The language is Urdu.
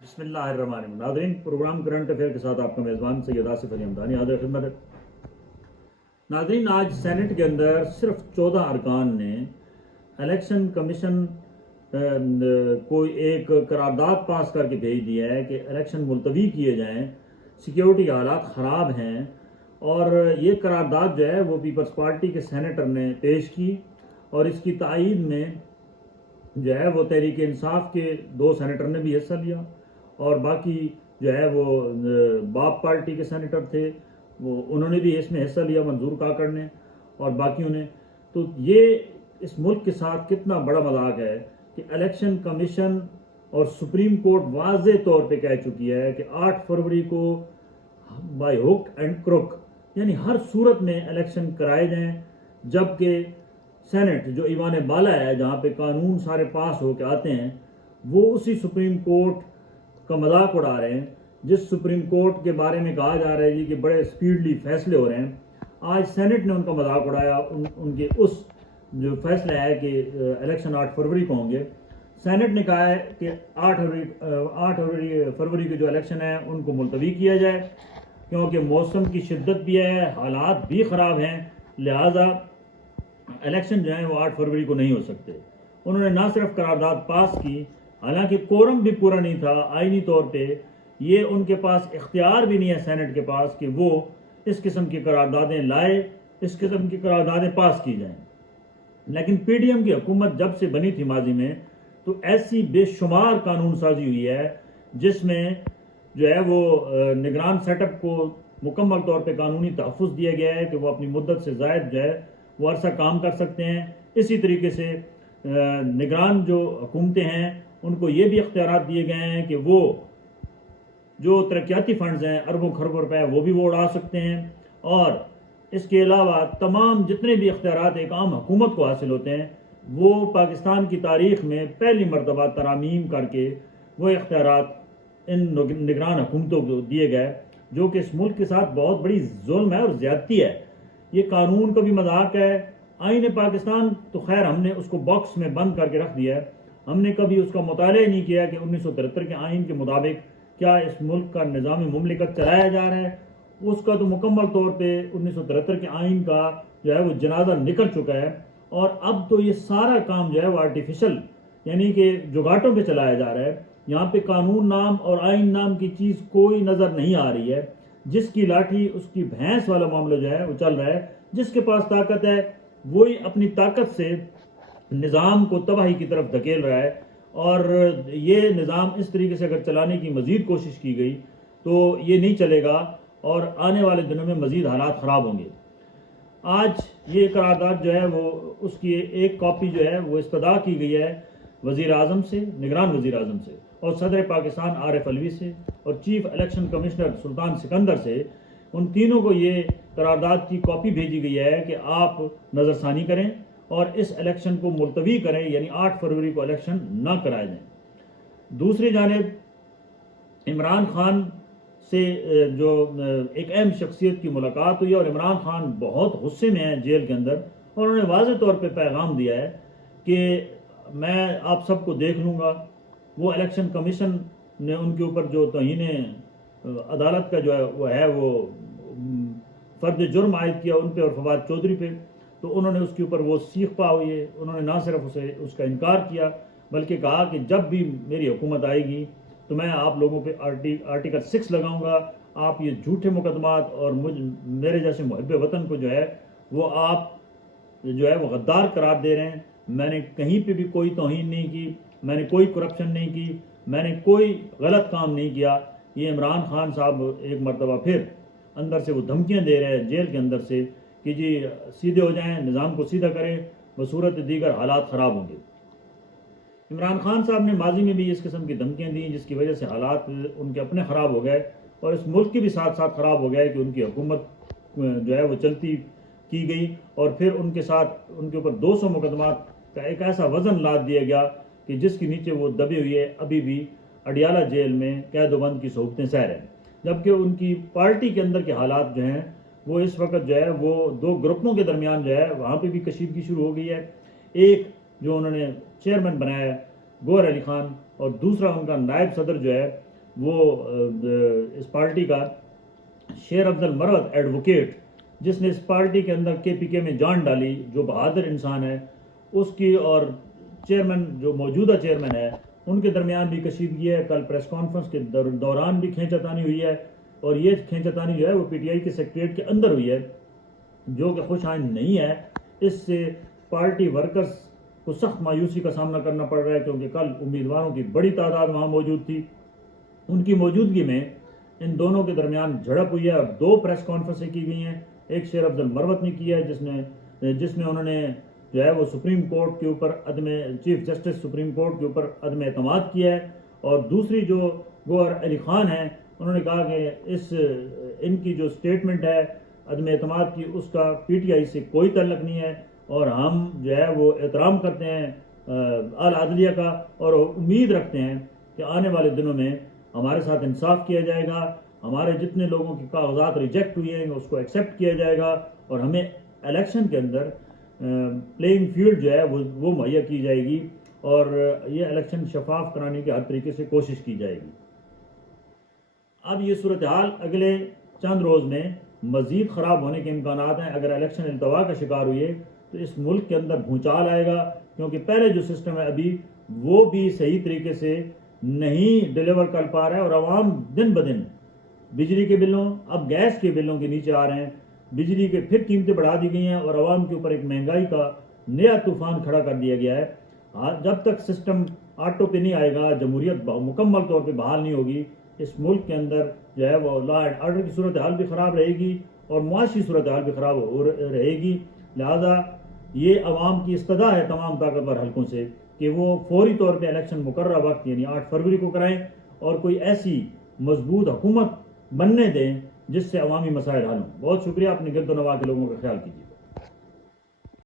بسم اللہ الرحمن الرحیم. ناظرین، پروگرام کرنٹ افیئر کے ساتھ آپ کا میزبان سید آصف علی حمدانی حاضر خدمت ہے. ناظرین، آج سینٹ کے اندر صرف 14 ارکان نے الیکشن کمیشن کو ایک قرارداد پاس کر کے بھیج دیا ہے کہ الیکشن ملتوی کیے جائیں، سیکیورٹی کے حالات خراب ہیں. اور یہ قرارداد جو ہے وہ پیپلز پارٹی کے سینیٹر نے پیش کی، اور اس کی تائید میں جو ہے وہ تحریک انصاف کے 2 سینیٹر نے بھی حصہ لیا، اور باقی جو ہے وہ باپ پارٹی کے سینیٹر تھے، وہ انہوں نے بھی اس میں حصہ لیا، منظور کاکڑ نے اور باقیوں نے. تو یہ اس ملک کے ساتھ کتنا بڑا مذاق ہے کہ الیکشن کمیشن اور سپریم کورٹ واضح طور پہ کہہ چکی ہے کہ 8 فروری کو بائی ہک اینڈ کروک، یعنی ہر صورت میں الیکشن کرائے جائیں، جبکہ سینٹ جو ایوان بالا ہے، جہاں پہ قانون سارے پاس ہو کے آتے ہیں، وہ اسی سپریم کورٹ کا مذاق اڑا رہے ہیں، جس سپریم کورٹ کے بارے میں کہا جا رہا ہے کہ بڑے سپیڈلی فیصلے ہو رہے ہیں. آج سینٹ نے ان کا مذاق اڑایا. ان کے اس جو فیصلہ ہے کہ الیکشن 8 فروری کو ہوں گے، سینٹ نے کہا ہے کہ 8 فروری کے جو الیکشن ہیں ان کو ملتوی کیا جائے، کیونکہ موسم کی شدت بھی ہے، حالات بھی خراب ہیں، لہٰذا الیکشن جو ہیں وہ 8 فروری کو نہیں ہو سکتے. انہوں نے نہ صرف قرارداد پاس کی، حالانکہ کورم بھی پورا نہیں تھا آئینی طور پہ. یہ ان کے پاس اختیار بھی نہیں ہے سینٹ کے پاس کہ وہ اس قسم کی قراردادیں لائے، اس قسم کی قراردادیں پاس کی جائیں. لیکن پی ڈی ایم کی حکومت جب سے بنی تھی ماضی میں، تو ایسی بے شمار قانون سازی ہوئی ہے جس میں جو ہے وہ نگران سیٹ اپ کو مکمل طور پہ قانونی تحفظ دیا گیا ہے کہ وہ اپنی مدت سے زائد جو ہے وہ عرصہ کام کر سکتے ہیں. اسی طریقے سے نگران جو حکومتیں ہیں ان کو یہ بھی اختیارات دیے گئے ہیں کہ وہ جو ترقیاتی فنڈز ہیں، اربوں خربوں روپے، وہ بھی وہ اڑا سکتے ہیں. اور اس کے علاوہ تمام جتنے بھی اختیارات ایک عام حکومت کو حاصل ہوتے ہیں، وہ پاکستان کی تاریخ میں پہلی مرتبہ ترامیم کر کے وہ اختیارات ان نگران حکومتوں کو دیے گئے، جو کہ اس ملک کے ساتھ بہت بڑی ظلم ہے اور زیادتی ہے. یہ قانون کا بھی مذاق ہے. آئین پاکستان تو خیر ہم نے اس کو باکس میں بند کر کے رکھ دیا ہے. ہم نے کبھی اس کا مطالعہ نہیں کیا کہ 1973 کے آئین کے مطابق کیا اس ملک کا نظام مملکت چلایا جا رہا ہے. اس کا تو مکمل طور پہ 1973 کے آئین کا جو ہے وہ جنازہ نکل چکا ہے، اور اب تو یہ سارا کام جو ہے وہ آرٹیفیشل، یعنی کہ جگاٹوں پہ چلایا جا رہا ہے. یہاں پہ قانون نام اور آئین نام کی چیز کوئی نظر نہیں آ رہی ہے. جس کی لاٹھی اس کی بھینس والا معاملہ جو ہے وہ چل رہا ہے. جس کے پاس طاقت ہے وہی اپنی طاقت سے نظام کو تباہی کی طرف دھکیل رہا ہے. اور یہ نظام اس طریقے سے اگر چلانے کی مزید کوشش کی گئی تو یہ نہیں چلے گا، اور آنے والے دنوں میں مزید حالات خراب ہوں گے. آج یہ قرارداد جو ہے وہ اس کی ایک کاپی جو ہے وہ استدعا کی گئی ہے وزیر اعظم سے، نگران وزیر اعظم سے، اور صدر پاکستان عارف علوی سے، اور چیف الیکشن کمشنر سلطان سکندر سے. ان تینوں کو یہ قرارداد کی کاپی بھیجی گئی ہے کہ آپ نظر ثانی کریں اور اس الیکشن کو ملتوی کریں، یعنی 8 فروری کو الیکشن نہ کرائے جائیں. دوسری جانب عمران خان سے جو ایک اہم شخصیت کی ملاقات ہوئی، اور عمران خان بہت غصے میں ہیں جیل کے اندر، اور انہوں نے واضح طور پہ پیغام دیا ہے کہ میں آپ سب کو دیکھ لوں گا. وہ الیکشن کمیشن نے ان کے اوپر جو توہین عدالت کا جو ہے وہ فرد جرم عائد کیا ان پہ اور فواد چودھری پہ، تو انہوں نے اس کے اوپر وہ سیخ پا ہوئی ہے. انہوں نے نہ صرف اس کا انکار کیا بلکہ کہا کہ جب بھی میری حکومت آئے گی تو میں آپ لوگوں پہ آرٹیکل 6 لگاؤں گا. آپ یہ جھوٹے مقدمات اور میرے جیسے محب وطن کو جو ہے وہ آپ جو ہے وہ غدار قرار دے رہے ہیں. میں نے کہیں پہ بھی کوئی توہین نہیں کی، میں نے کوئی کرپشن نہیں کی، میں نے کوئی غلط کام نہیں کیا. یہ عمران خان صاحب ایک مرتبہ پھر اندر سے وہ دھمکیاں دے رہے ہیں جیل کے اندر سے کہ جی سیدھے ہو جائیں، نظام کو سیدھا کریں، بصورت دیگر حالات خراب ہوں گے. عمران خان صاحب نے ماضی میں بھی اس قسم کی دھمکیاں دیں جس کی وجہ سے حالات ان کے اپنے خراب ہو گئے، اور اس ملک کے بھی ساتھ ساتھ خراب ہو گئے کہ ان کی حکومت جو ہے وہ چلتی کی گئی، اور پھر ان کے ساتھ ان کے اوپر 200 مقدمات کا ایک ایسا وزن لاد دیا گیا کہ جس کے نیچے وہ دبے ہوئے ابھی بھی اڈیالہ جیل میں قید و بند کی صحبتیں سہ رہے ہیں. جبکہ ان کی پارٹی کے اندر کے حالات جو ہیں وہ اس وقت جو ہے وہ 2 گروپوں کے درمیان جو ہے وہاں پہ بھی کشیدگی شروع ہو گئی ہے. ایک جو انہوں نے چیئرمین بنایا ہے گوہر علی خان، اور دوسرا ان کا نائب صدر جو ہے وہ اس پارٹی کا شیر افضل مروت ایڈوکیٹ، جس نے اس پارٹی کے اندر کے پی کے میں جان ڈالی، جو بہادر انسان ہے، اس کی اور چیئرمین جو موجودہ چیئرمین ہے ان کے درمیان بھی کشیدگی ہے۔ کل پریس کانفرنس کے دوران بھی کھینچا تانی ہوئی ہے، اور یہ کھینچا تانی جو ہے وہ پی ٹی آئی کے سیکریٹریٹ کے اندر ہوئی ہے، جو کہ خوش آئند نہیں ہے۔ اس سے پارٹی ورکرز کو سخت مایوسی کا سامنا کرنا پڑ رہا ہے، کیونکہ کل امیدواروں کی بڑی تعداد وہاں موجود تھی۔ ان کی موجودگی میں ان دونوں کے درمیان جھڑپ ہوئی ہے، اور 2 پریس کانفرنسیں کی گئی ہیں۔ ایک شیر افضل مروت نے کی ہے جس میں انہوں نے جو ہے وہ سپریم کورٹ کے اوپر چیف جسٹس سپریم کورٹ کے اوپر عدم اعتماد کیا ہے، اور دوسری جو گوہر علی خان ہیں، انہوں نے کہا کہ ان کی جو سٹیٹمنٹ ہے عدم اعتماد کی، اس کا پی ٹی آئی سے کوئی تعلق نہیں ہے، اور ہم جو ہے وہ احترام کرتے ہیں اعلیٰ عدلیہ کا، اور امید رکھتے ہیں کہ آنے والے دنوں میں ہمارے ساتھ انصاف کیا جائے گا، ہمارے جتنے لوگوں کی کاغذات ریجیکٹ ہوئے ہیں اس کو ایکسیپٹ کیا جائے گا، اور ہمیں الیکشن کے اندر پلینگ فیلڈ جو ہے وہ مہیا کی جائے گی، اور یہ الیکشن شفاف کرانے کی ہر طریقے سے کوشش کی جائے گی۔ اب یہ صورتحال اگلے چند روز میں مزید خراب ہونے کے امکانات ہیں۔ اگر الیکشن التوا کا شکار ہوئے تو اس ملک کے اندر بھونچال آئے گا، کیونکہ پہلے جو سسٹم ہے ابھی وہ بھی صحیح طریقے سے نہیں ڈیلیور کر پا رہا ہے، اور عوام دن بدن بجلی کے بلوں، اب گیس کے بلوں کے نیچے آ رہے ہیں، بجلی کے پھر قیمتیں بڑھا دی گئی ہیں، اور عوام کے اوپر ایک مہنگائی کا نیا طوفان کھڑا کر دیا گیا ہے۔ جب تک سسٹم آٹو پہ نہیں آئے گا، جمہوریت مکمل طور پہ بحال نہیں ہوگی، اس ملک کے اندر جو ہے وہ لا اینڈ آرڈر کی صورتحال بھی خراب رہے گی، اور معاشی صورتحال بھی خراب رہے گی۔ لہذا یہ عوام کی استدعا ہے تمام طاقتور حلقوں سے کہ وہ فوری طور پہ الیکشن مقررہ وقت یعنی 8 فروری کو کرائیں، اور کوئی ایسی مضبوط حکومت بننے دیں جس سے عوامی مسائل حل ہوں۔ بہت شکریہ، اپنے گرد و نواح کے لوگوں کا خیال کیجیے۔